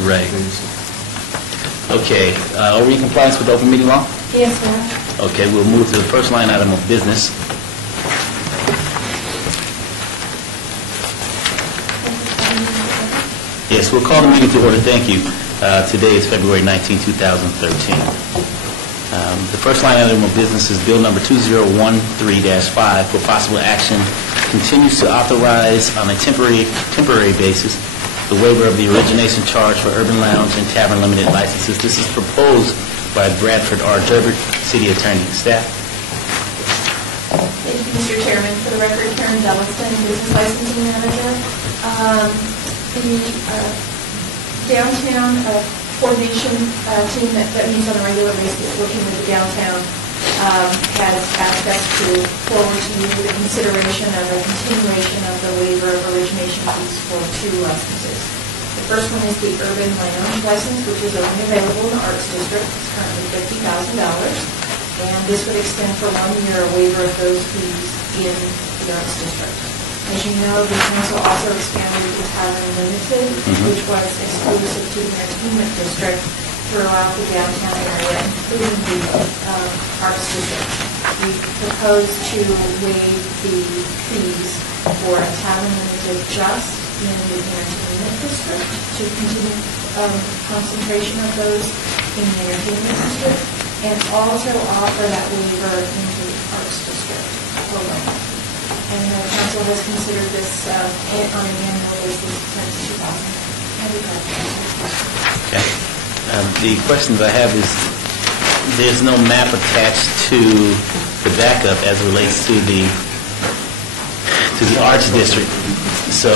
Right. Okay, are we in compliance with open meeting law? Yes, sir. Okay, we'll move to the first line item of business. Yes, we'll call the meeting to order. Thank you. Today is February 19, 2013. The first line item of business is Bill number 2013-5 for possible action. Continues to authorize on a temporary basis the waiver of the origination charge for Urban Lounge and Tavern Limited licenses. This is proposed by Bradford R. Durbert, City Attorney. Staff. Thank you, Mr. Chairman. For the record, Karen Delliston, Business Licensing Manager. The downtown coordination team that meets on a regular basis working with the downtown has asked us to forward to you the consideration of a continuation of the waiver of origination fees for 2 licenses. The first one is the Urban Lounge license, which is only available in the Arts District. It's currently $50,000, and this would extend for 1 year a waiver of those fees in the Arts District. As you know, the council also expanded the Tavern Limited, which was exclusive to the entertainment district throughout the downtown area, including the Arts District. We propose to waive the fees for a Tavern Limited just in the entertainment district to continue concentration of those in the entertainment district, and also offer that waiver into the Arts District program. And the council has considered this on an annual basis since 2000. Okay. The questions I have is, there's no map attached to the backup as it relates to the Arts District. So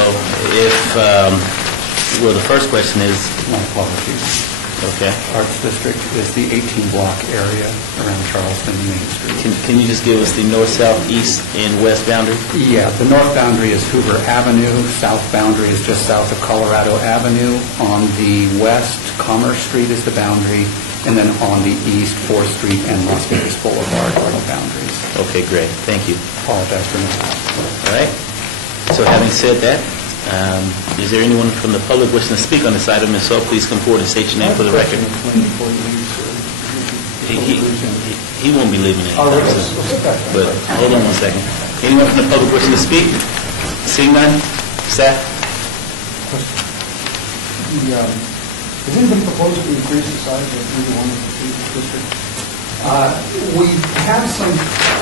if, well, the first question is... My apologies. Okay. Arts District is the 18-block area around Charleston and Main Street. Can you just give us the north, south, east, and west boundary? Yeah, the north boundary is Hoover Avenue. South boundary is just south of Colorado Avenue. On the west, Commerce Street is the boundary. And then on the east, 4th Street and Las Vegas Boulevard are the boundaries. Okay, great. Thank you. Apologize for that. All right. So having said that, is there anyone from the public wishing to speak on this item? If so, please come forward and state your name for the record. He won't be leaving anytime soon. But hold on 1 second. Anyone from the public wishing to speak? Seeing none? Staff? Has anybody proposed to increase the size of either one of the districts? We have some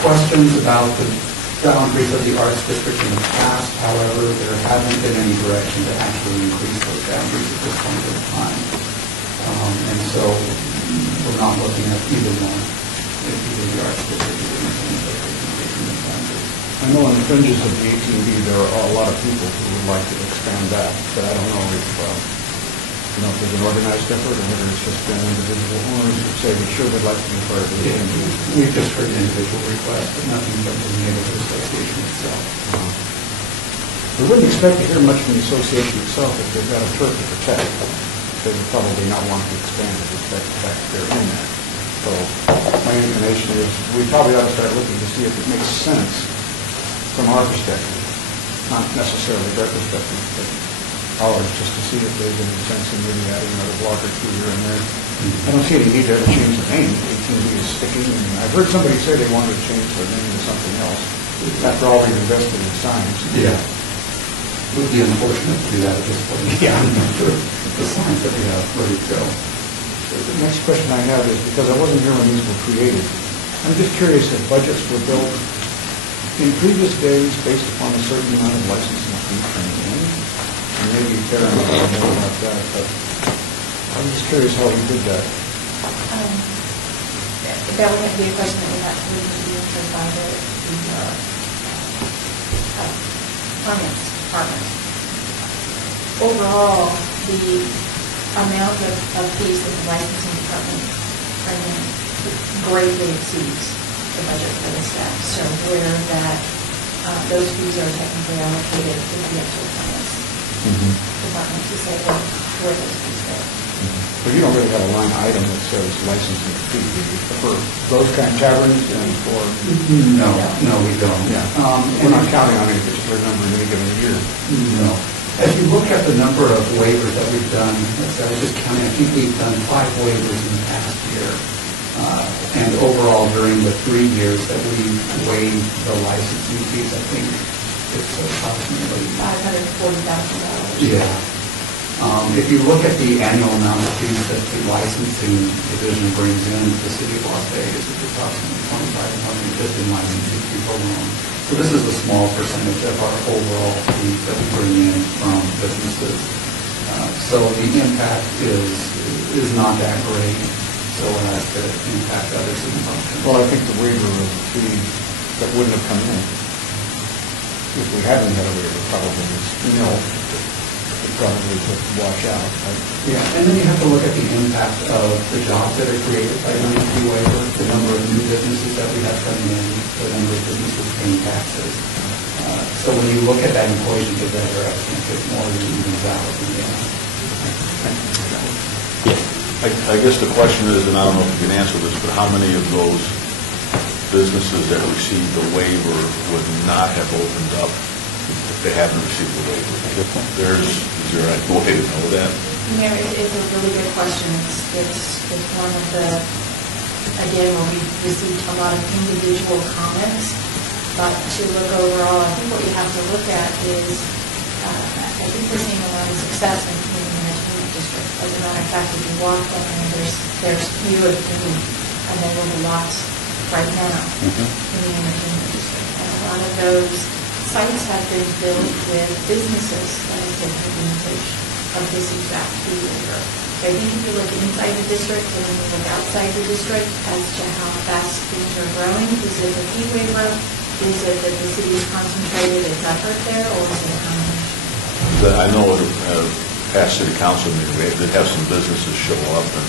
questions about the boundaries of the Arts District in the past. However, there hasn't been any direction to actually increase those boundaries at this point in time. And so we're not looking at either one, either the Arts District or the boundaries. I know on the fringes of the 18B there are a lot of people who would like to expand that, but I don't know if there's an organized effort or whether it's just an individual owners who say we sure would like to be part of the 18B. We've just heard individual requests, but nothing from the neighborhood association itself. We wouldn't expect to hear much from the association itself if they've got a turf to protect. They would probably not want to expand it, respect the fact that they're in there. So my inclination is we probably ought to start looking to see if it makes sense from our perspective, not necessarily their perspective, but ours, just to see if there's any sense in maybe adding another block or two here and there. I don't see any need to ever change the name. 18B is sticking. And I've heard somebody say they wanted to change their name to something else after all we've invested in signs. Yeah. It would be unfortunate to do that at this point. Yeah, I'm not sure the signs that we have ready to go. The next question I have is, because I wasn't here when these were created, I'm just curious if budgets were built in previous days based upon a certain amount of licensing fee coming in. And maybe Karen will know more about that, but I'm just curious how we did that. That would have to be a question that we have to answer by the finance department. Overall, the amount of fees that the licensing department bring in greatly exceeds the budget for the staff. So where that those fees are technically allocated to the actual finance department to say where those fees go. But you don't really have a line item that says licensing fee for those kind of taverns and for... No, we don't. Yeah. We're not counting on any particular number in any given year. No. As you look at the number of waivers that we've done, as I was just counting, I think we've done 5 waivers in the past year. And overall, during the 3 years that we waived the licensing fees, I think it's approximately $540,000. Yeah. If you look at the annual amount of fees that the licensing division brings in to the city of Las Vegas, it's approximately $25 million just in licensing fees alone. So this is a small percentage of our overall fees that we bring in from businesses. So the impact is not that great, so as to impact other city functions. Well, I think the waiver of the fee that wouldn't have come in, if we hadn't had a waiver, probably is nil. It probably would wash out. Right? Yeah, and then you have to look at the impact of the jobs that are created by the fee waiver, the number of new businesses that we have coming in, the number of businesses paying taxes. So when you look at that equation together, I think it's more than evens out. I guess the question is, and I don't know if you can answer this, but how many of those businesses that received the waiver would not have opened up if they haven't received the waiver? Is there a way to know that? Mayor, it's a really good question. It's one of the, again, where we received a lot of individual comments, but to look overall, I think what you have to look at is, I think we're seeing a lot of success in the entertainment district. As a matter of fact, if you walk down, there's few of them, and there will be lots right now in the entertainment district. And a lot of those sites have been built with businesses that have taken advantage of this exact fee waiver. So I think if you look inside the district and you look outside the district as to how fast things are growing, is it a fee waiver? Is it that the city's concentrated its effort there, or is it a combination? I know at a past city council meeting, we did have some businesses show up and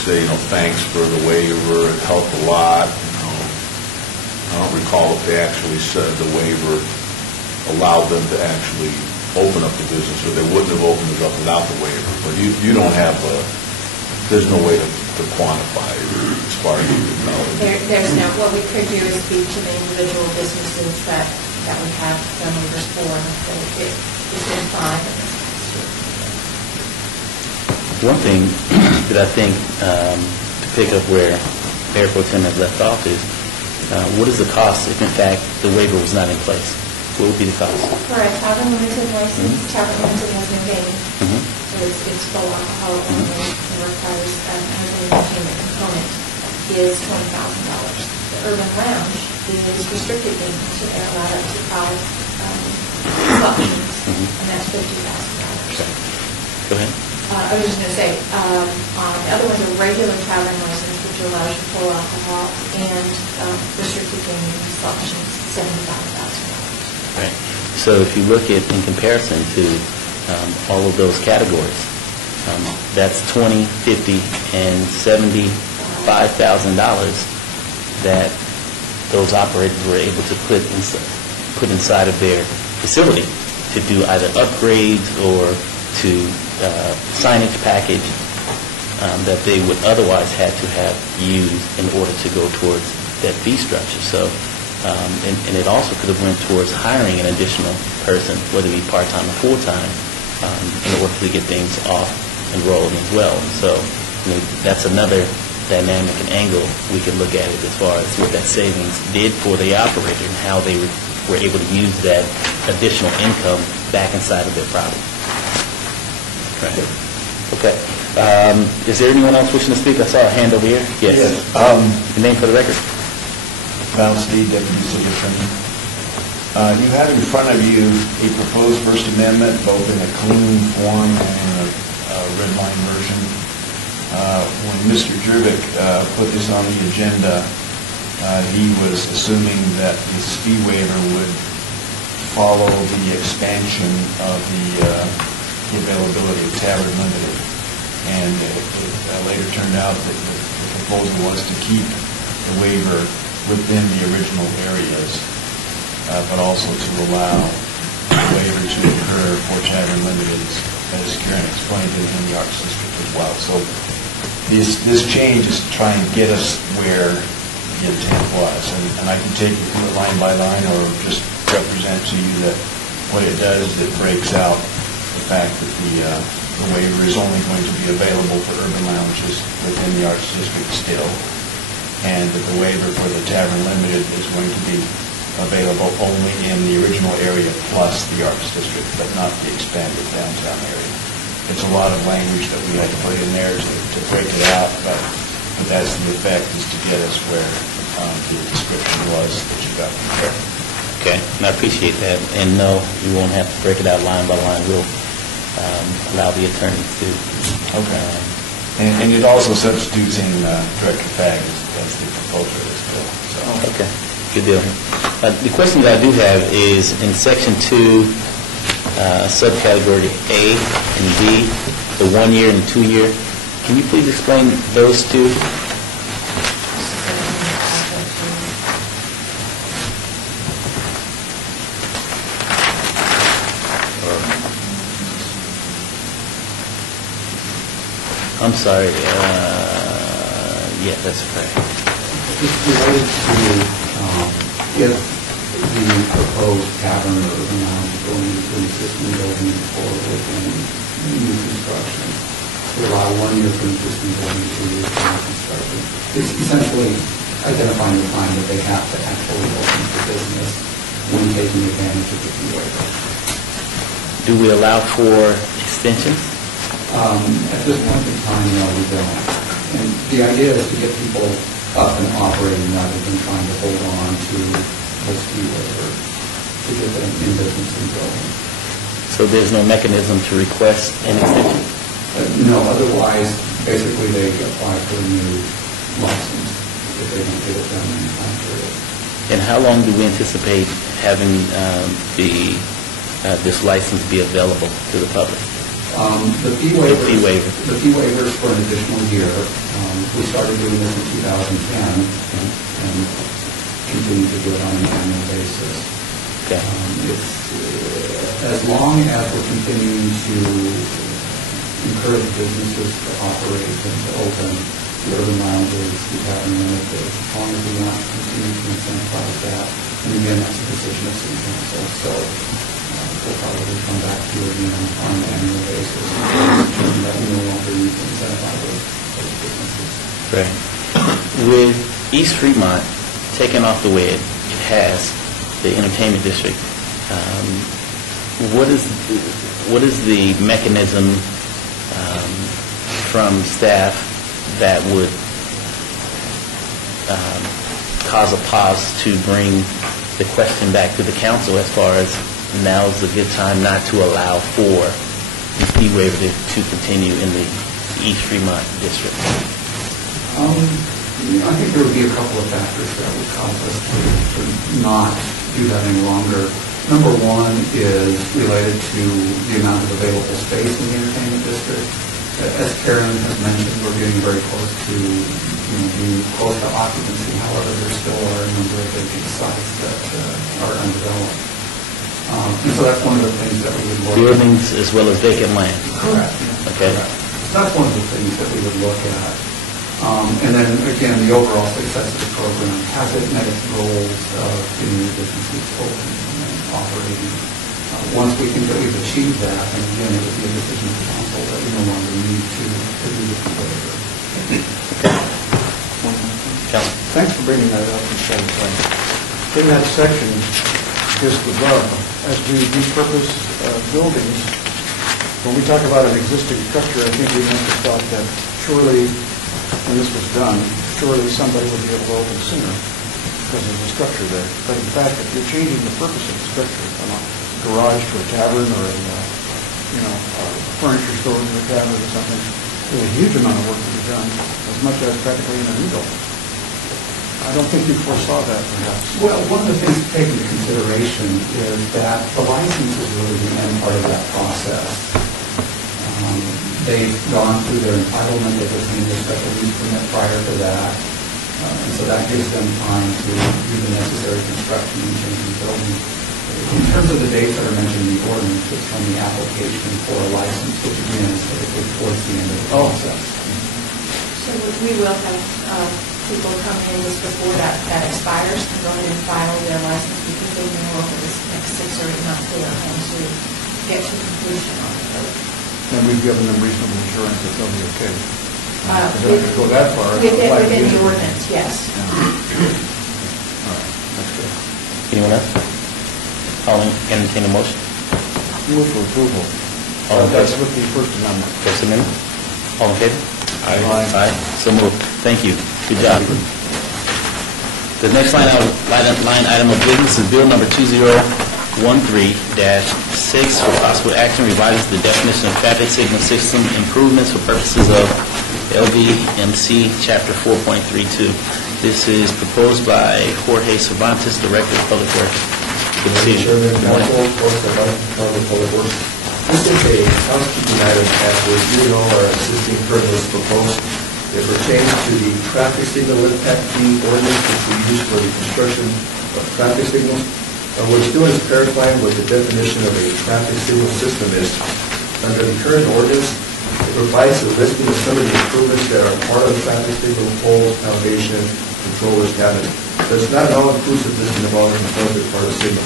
say, thanks for the waiver, it helped a lot. I don't recall if they actually said the waiver allowed them to actually open up the business, or they wouldn't have opened it up without the waiver. But you don't have there's no way to quantify it as far as you know. There's no, what we could do is speak to the individual businesses that we have done waivers for, so it's been fine. One thing that I think, to pick up where Mayor Pro Tem has left off is, what is the cost if, in fact, the waiver was not in place? What would be the cost? For a Tavern Limited license, Tavern Limited has no gaming. So it's full alcohol only, and requires an entertainment component, is $20,000. The Urban Lounge is restricted gaming, so they're allowed up to 5 slot machines, and that's $50,000. Go ahead. I was just going to say, the other one's a regular tavern license, which allows you full alcohol, and restricted gaming slot machines, $75,000. Right. So if you look at, in comparison to all of those categories, that's $20,000, $50,000, and $75,000 that those operators were able to put inside of their facility to do either upgrades or to signage package that they would otherwise have to have used in order to go towards that fee structure. So, and it also could have went towards hiring an additional person, whether it be part-time or full-time, in order to get things off and rolling as well. So, that's another dynamic and angle we can look at it as far as what that savings did for the operator and how they were able to use that additional income back inside of their property. Right. Okay. Is there anyone else wishing to speak? I saw a hand over here. Yes. Your name for the record. Valance Lee, Deputy City Attorney. You have in front of you a proposed First Amendment, both in a clean form and in a red line version. When Mr. Jervik put this on the agenda, he was assuming that this fee waiver would follow the expansion of the availability of Tavern Limited. And it later turned out that the proposal was to keep the waiver within the original areas, but also to allow the waiver to occur for Tavern Limited, as Karen explained, in the Arts District as well. So this change is to try and get us where the intent was. And I can take it line by line or just represent to you that what it does is it breaks out the fact that the waiver is only going to be available for urban lounges within the Arts District still, and that the waiver for the Tavern Limited is going to be available only in the original area plus the Arts District, but not the expanded downtown area. It's a lot of language that we had to put in there to break it out, but that's the effect, is to get us where the description was that you got from there. Okay, and I appreciate that. And no, you won't have to break it out line by line. We'll allow the attorneys to. Okay. And it also substitutes in Director Fagg as the proposer of this bill. So. Okay, good deal. The question that I do have is in Section 2, subcategory A and B, the 1 year and 2 year. Can you please explain those two? I'm sorry. Yeah, that's correct. It's related to if the proposed tavern or urban lounge is going into an existing building or within new construction. To allow 1 year for existing building, 2 years for new construction. It's essentially identifying the time that they have to actually open for business when taking advantage of the fee waiver. Do we allow for extensions? At this point in time, no, we don't. And the idea is to get people up and operating rather than trying to hold on to this fee waiver to get them in business and growing. So there's no mechanism to request an extension? No, otherwise, basically they apply for a new license if they don't get it done in the time period. And how long do we anticipate having this license be available to the public? The fee waiver. The fee waiver. The fee waiver is for an additional year. We started doing this in 2010 and continue to do it on an annual basis. Okay. As long as we're continuing to encourage businesses to operate and to open the urban lounges, the tavern limited, as long as we want to continue to incentivize that. And again, that's a decision of city council. So we'll probably come back to you again on an annual basis and determine that we no longer need to incentivize those businesses. Right. With East Fremont taken off the way it has, the entertainment district, what is the mechanism from staff that would cause a pause to bring the question back to the council as far as now's a good time not to allow for the fee waiver to continue in the East Fremont district? I think there would be a couple of factors that would cause us to not do that any longer. Number one is related to the amount of available space in the entertainment district. As Karen has mentioned, we're getting very close to being close to occupancy. However, there still are a number of vacant sites that are undeveloped. And so that's one of the things that we would look at. Buildings as well as vacant land? Correct. Okay. Correct. That's one of the things that we would look at. And then, again, the overall success of the program. Has it met its goals of getting the businesses open and operating? Once we think that we've achieved that, and again, it would be a decision of the council that we no longer need to do the waiver. Council. Thanks for bringing that up, Mr. In that section, just above, as we repurpose buildings, when we talk about an existing structure, I think we must have thought that surely, when this was done, surely somebody would be able to open sooner because of the structure there. But in fact, if you're changing the purpose of the structure from a garage to a tavern or a furniture store to a tavern or something, there's a huge amount of work to be done, as much as practically in a new building. I don't think you foresaw that, perhaps. Well, one of the things to take into consideration is that the license is really the end part of that process. They've gone through their entitlement, they've obtained their special use permit prior to that, and so that gives them time to do the necessary construction and change the building. In terms of the dates that are mentioned in the ordinance, it's from the application for a license, which again is typically towards the end of the process. So we will have people come in just before that expires and go ahead and file their license because they know over this next 6 or 8 months, they are going to get to completion on the code. And we've given them reasonable assurance that they'll be okay. Uh, If they could go that far. Within the ordinance, yes. All right, that's good. Anyone else? I'll entertain a motion. Move for approval. All in That's favor? with the First Amendment. First Amendment? All in favor? Aye. So moved. Thank you. Good job. The next line item of business is Bill number 2013-6 for possible action revises the definition of traffic signal system improvements for purposes of LVMC Chapter 4.32. This is proposed by Jorge Cervantes, Director of Public Works. Good to see you. Chairman, Good morning. Council, Force Department, Public Works. This is a housekeeping item, as you know, our existing current was proposed. It pertains to the traffic signal impact fee ordinance which we use for the construction of traffic signals. What it's doing is clarifying what the definition of a traffic signal system is. Under the current ordinance, it provides a listing of some of the improvements that are part of the traffic signal poles, foundation, controllers, cabinet. But it's not an all-inclusive listing of all the components as part of the signal.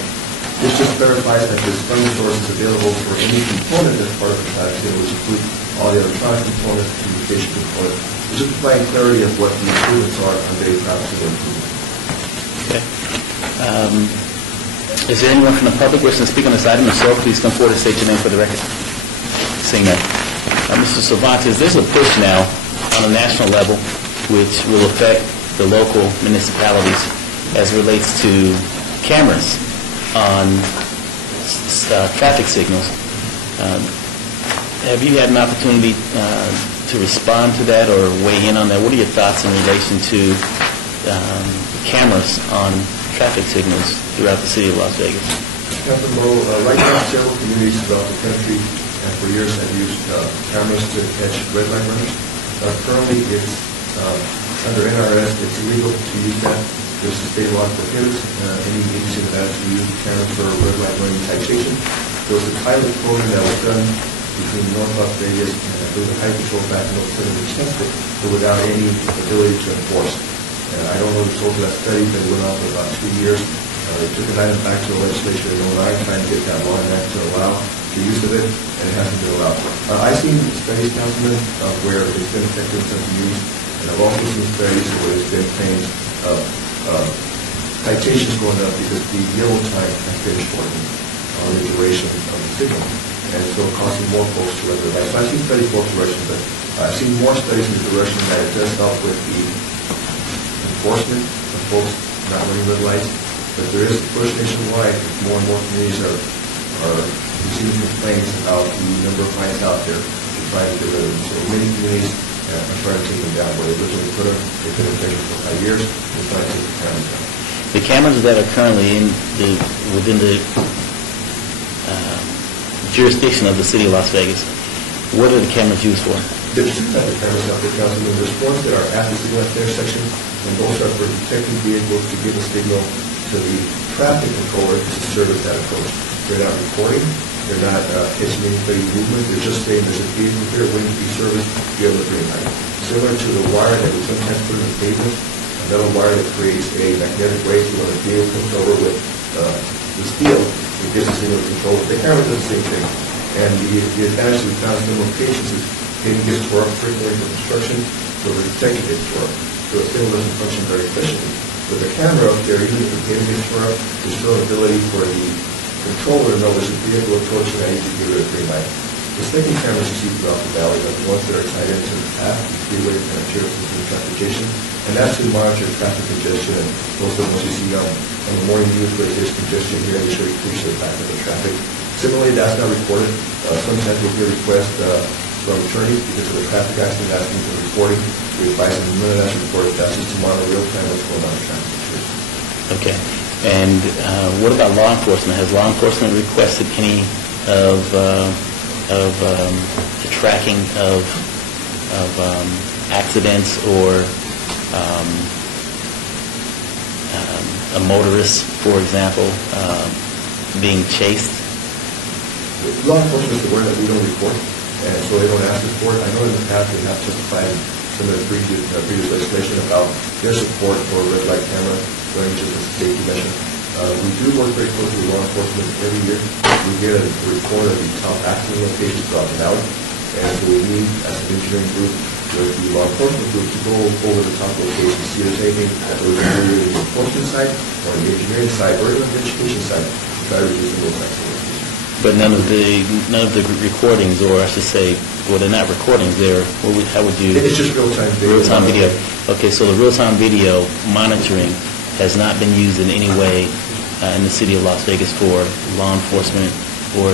This just clarifies that this funding source is available for any component that's part of the traffic signal, which includes all the electronic components, communication components. It's just providing clarity of what the improvements are under a traffic signal improvement. Okay. Is there anyone from the public wishing to speak on this item? If so, please come forward and state your name for the record. Seeing that. Mr. Cervantes, there's a push now on a national level which will affect the local municipalities as it relates to cameras on traffic signals. Have you had an opportunity to respond to that or weigh in on that? What are your thoughts in relation to cameras on traffic signals throughout the city of Las Vegas? Councilman Moe, right now, several communities throughout the country, and for years have used cameras to catch red light runners. Currently, it's under NRS, it's illegal to use that. There's a state law that prohibits any agency that has to use cameras for red light running citation. There was a pilot program that was done between North Las Vegas and the Highway Patrol back in 07 and tested, but without any ability to enforce. I don't know the result of that study, but it went on for about 2 years. They took an item back to the legislature in 09, trying to get that law enacted to allow the use of it, and it hasn't been allowed. I've seen studies, Councilman, where it's been effective in some communities, and I've also seen studies where there's been claims of citations going up because the yellow time has been shortened on the duration of the signal, and so causing more folks to run their lights. So I've seen studies both directions, but I've seen more studies in the direction that it does help with the enforcement of folks not running red lights. But there is a push nationwide. More and more communities are receiving complaints about the number of fines out there to try to get rid of them. So many communities are trying to take them down. Where they originally put them, they've been effective for 5 years. They're trying to take the cameras down. The cameras that are currently within the jurisdiction of the city of Las Vegas, what are the cameras used for? There's two types of cameras out there, Councilman. There's ones that are at the signal intersection, and those are for detecting vehicles to give a signal to the traffic controller to service that approach. They're not recording. They're not catching anybody's movement. They're just saying there's a vehicle here waiting to be serviced. You have a green light. Similar to the wire that we sometimes put in the pavement, a metal wire that creates a magnetic wave. So when the vehicle comes over with the steel, it gives a signal to control. The camera does the same thing. And the advantage we found in some locations is maybe gets torque frequently for construction, so the detector gets torque. So the signal doesn't function very efficiently. With the camera up there, even if the pavement gets torque, there's still an ability for the controller to know there's a vehicle approaching that needs to give it a green light. The second cameras you see throughout the valley are the ones that are tied into the path, the freeway, and arterial system of transportation, and that's to monitor traffic congestion. And most of the ones you see on the morning news where there's congestion here, they show you the back of the traffic. Similarly, that's not recorded. Sometimes we'll get requests from attorneys because of the traffic accident asking for reporting. We advise them none of that's recorded. That's just to monitor real time what's going on in traffic situation. Okay. And what about law enforcement? Has law enforcement requested any of the tracking of accidents or a motorist, for example, being chased? Law enforcement is aware that we don't report, and so they don't ask us for it. I know in the past they have justified some of the previous legislation about their support for red light camera ranges as a safety measure. We do work very closely with law enforcement every year. We get a report of the top accident locations throughout the valley, and so we meet as an engineering group with the law enforcement group to go over the top locations, see if there's anything that we're doing on the enforcement side, or on the engineering side, or even on the education side, to try to reduce those types of locations. But none of the recordings, or I should say, well, they're not recordings, how would you? It's just real-time video. Real-time video. Okay, so the real-time video monitoring has not been used in any way in the city of Las Vegas for law enforcement or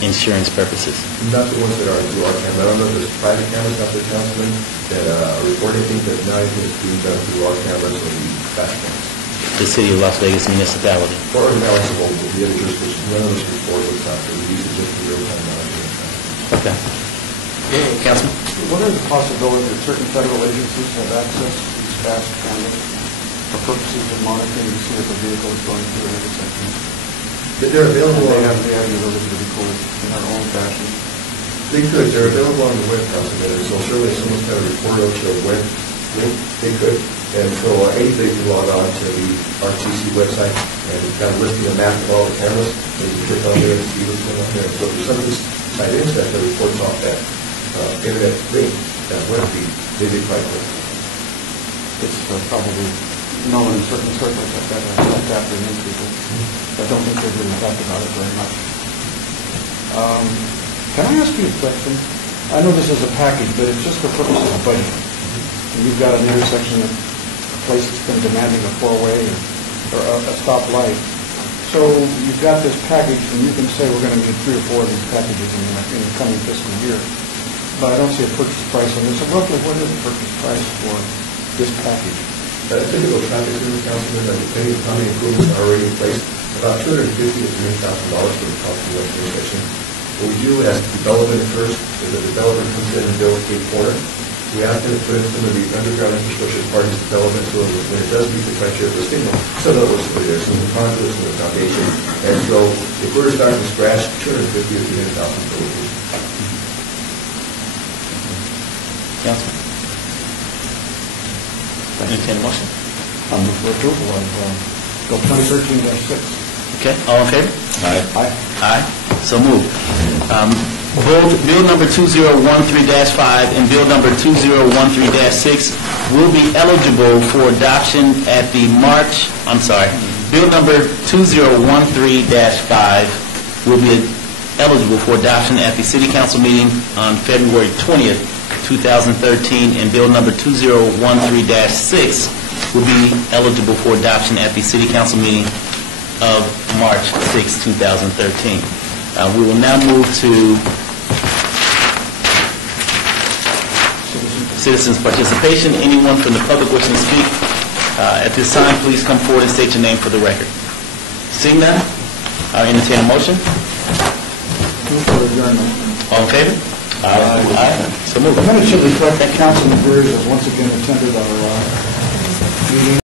insurance purposes? Not the ones that are through our camera. I don't know if there's private cameras out there, Councilman, that record anything, but not anything that's being done through our cameras or the flash cameras. The city of Las Vegas municipality? Or eligible with the other jurisdictions. None of those record what's out there. We use it just for real-time monitoring. Okay. Councilman? What are the possibilities that certain federal agencies have access to these fast cameras for purposes of monitoring to see if a vehicle is going through an intersection? They're available. They have the ability to record in their own fashion. They could. They're available on the web, Councilman. So certainly if someone's got a report out to a web link, they could. And so anybody can log on to the RTC website and kind of listing a map of all the cameras. They can click on there and see what's going on there. So if somebody's tied into that reports off that internet link, that web feed, they did quite quick. It's probably known in certain circles that affect afternoon people. I don't think they've really talked about it very much. Can I ask you a question? I know this is a package, but it's just for purposes of budget. And you've got an intersection, a place that's been demanding a four-way or a stoplight. So you've got this package, and you can say we're going to need 3 or 4 of these packages in the coming fiscal year. But I don't see a purchase price on this. So roughly, what is the purchase price for this package? Typical traffic signal, Councilman, depending on how many improvements are already in place, about $250,000 to $300,000 for the cost of the intersection. What we do as development occurs is the developer comes in and builds a corner. We ask them to put in some of the underground infrastructure as part of this development, so when it does meet the criteria for a signal, some of it was put there, some of the conduits, some of the foundation. And so if we're to start from scratch, $250,000 to $300,000 per location. Councilman? Entertain a motion? I'm for approval of Bill 2013-6. Okay, all in favor? Aye. Aye. So moved. Bill number 2013-5 and Bill number 2013-6 will be eligible for adoption at the Bill number 2013-5 will be eligible for adoption at the City Council meeting on February 20th, 2013, and Bill number 2013-6 will be eligible for adoption at the City Council meeting of March 6, 2013. We will now move to citizens' participation. Anyone from the public wishing to speak at this time, please come forward and state your name for the record. Seeing none, I'll entertain a motion. Move for adjournment. All in favor? Aye. So moved. The minute should reflect that Councilman Burrs has once again attended our meeting.